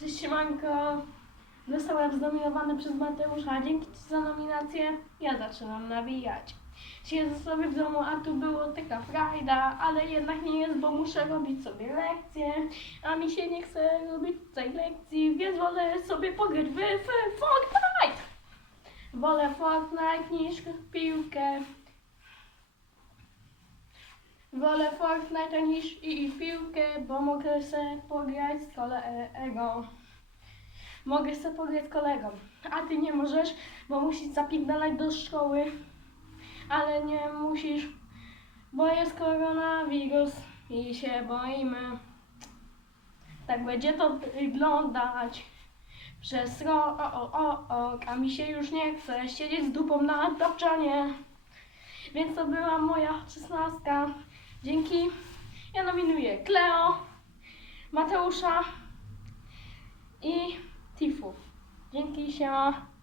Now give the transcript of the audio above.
Cześć siemanko. Zostałem znominowany przez Mateusza. Dzięki Ci za nominację ja zaczynam nawijać. Siedzę sobie w domu, a tu było taka frajda, ale jednak nie jest, bo muszę robić sobie lekcje, a mi się nie chce robić tej lekcji, więc wolę sobie pograć w, Fortnite. Wolę Fortnite niż piłkę. Wolę Fortnite niż i, i piłkę, bo mogę sobie pograć z kolegą. Mogę sobie pograć z kolegą, a ty nie możesz, bo musisz zapierdalać do szkoły, ale nie musisz, bo jest koronawirus i się boimy. Tak będzie to wyglądać przez rok, o, o, o, a mi się już nie chce siedzieć z dupą na tapczanie. Więc to była moja szesnastka. Dzięki. Ja nominuję Kleo, Mateusza i Tifu. Dzięki, siema.